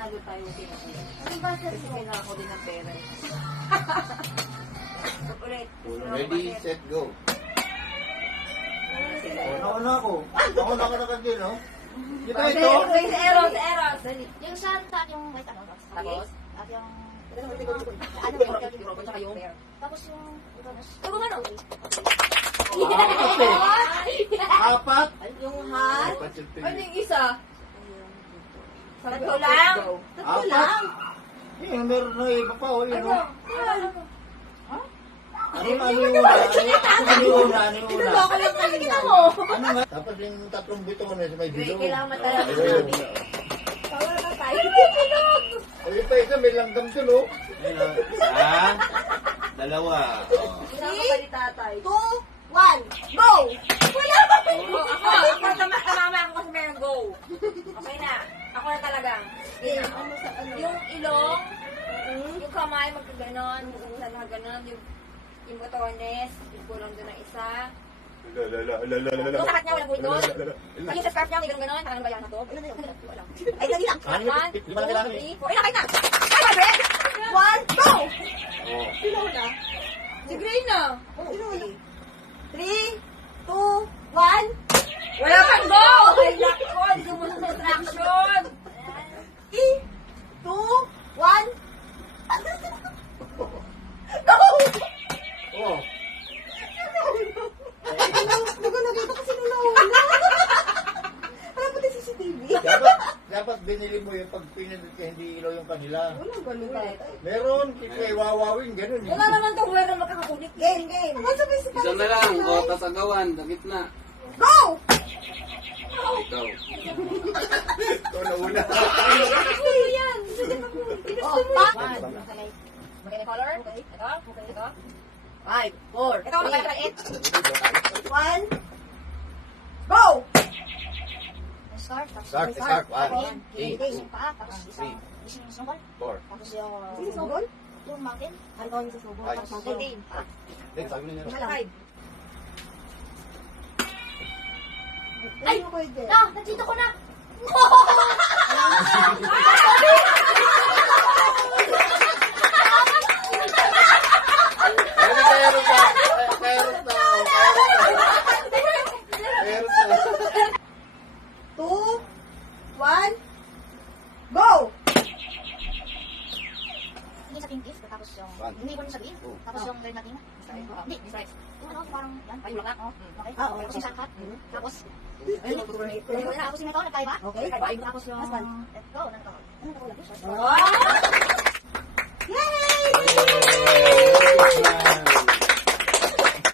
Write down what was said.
nanalo tayo tinatay. Ano ba sa Kasi kailangan ko din ng pera. Ulit. Ready, set, go. Nauna ako. Nauna ako na kasi, no? Kita ito. Sa Eros, sa Eros. Dali. Yung santa, yung may tanong. Tapos? At yung... Ano ba yung tsaka yung bear? Tapos yung... Ano ba ano? Apat. Yung hat? Apat yung Ano yung isa? Tatlo Go. lang? Apat. Eh, meron na iba pa, oh, yun, Ano? oh. Ano yung una? Ano yung una? Niloloko lang kayo niya mo. Ano nga? Tapos yung tatlong bito mo na sa may bilog. Kailangan matala mo Ayun. namin. Tawa na tayo. Ayun pa isa, may langgam to, no? Ayun, oh. Isa, dalawa. Oh. Kailangan pa ni tatay. 2, 1, go! Wala ba? Ako, tamama ako kasi meron go. Okay na. Ako na talaga. Yung ilong, yung kamay, magkaganon, sa mga ganon, yung botones, yung kulang doon ng isa. Yung sakat niya, walang bulldog. Yung sa scarf niya, may ganon-ganon, saka ng bayan na to. Wala. Ay, dali lang. Ano yun? Di ba na kailangan eh? 2, 3, 4. Ay, nakay na! Ay, my friend! 1, go! Oh. Sino na? Si Gray na. Sino na? 3, 2, 1. Wala pang go! Ay, nako, hindi mo sa distraction. 3, 2, 1. Go! Oh. Nakita kasi nung nawala. Wala pa tayo CCTV. Dapat binili mo yung pag pinindot ka, hindi ilaw yung kanila. Walang ganun tatay. Meron, kaya wawawin, ganun eh. Wala naman itong meron makakakulit. Game, game. Ano sabi si Isa na lang, o tasagawan, sa gitna. Go! Ikaw. Ito na una. Ano yan? Oh, pa! Maganda color? Ito? Ito? 5, 4. Ito, maganda 8. 1, go! Start, Start, start. 1, 8, 2, pa, tapos isang sungkol, 4. tapos yung... Sino sungkol? Yung mountain. Ano yung susubol? Ay. Tapos mountain. Pa. Then, sabi na nila. 5. Ay! Pwede. Na, nandito ko na. Ano kaya na? Kaya na. Kaya na. 2, 1, go! Hindi sa pink gift, tapos yung... One. Hindi ko na sabihin. Two. Tapos yung red natin. Hindi, yung ano, parang yan. Ay, wala ka. Okay? Tapos yung sangkat. Tapos... Ayun, tuturo na ito. Tapos yung ito, nagkaiba. Okay. Tapos yung... Ito, nagkaiba. Ano ito? Wow!